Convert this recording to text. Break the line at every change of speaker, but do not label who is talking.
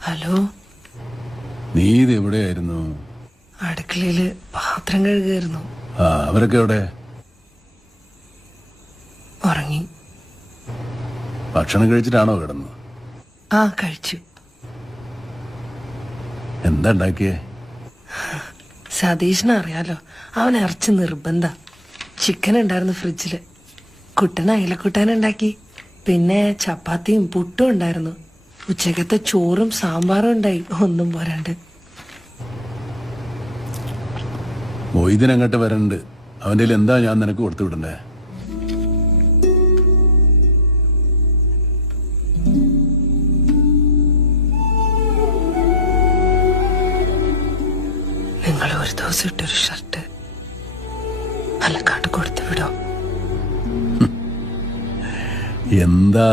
Hello?
നീ ഇത് എവിടെയായിരുന്നു?
അടുക്കളയിൽ പാത്രം കഴുകായിരുന്നു.
ആ അവരൊക്കെ എവിടെ?
ഉറങ്ങി.
ഭക്ഷണം കഴിച്ചിട്ടാണോ കിടന്നത്
ആ കഴിച്ചു.
എന്താ ഉണ്ടാക്കിയേ?
സതീഷിനെ അറിയാലോ. അവൻ ഇറച്ചി നിർബന്ധ. ചിക്കൻ ഉണ്ടായിരുന്നു ഫ്രിഡ്ജിൽ കുട്ടന് അയിലക്കുട്ടാനുണ്ടാക്കി പിന്നെ ചപ്പാത്തിയും പുട്ടും ഉണ്ടായിരുന്നു. ഉച്ചക്കത്തെ ചോറും സാമ്പാറും ഉണ്ടായി. ഒന്നും പോരാണ്ട്.
മൊയ്തീൻ അങ്ങോട്ട് വരണ്ട്. അവന്റെ എന്താ ഞാൻ നിനക്ക് കൊടുത്തു വിടണ്ടേ?
നിങ്ങൾ ഒരു ദിവസം ഇട്ടൊരു ഷർട്ട് പാലക്കാട്ട് കൊടുത്തു വിടോ.
എന്താ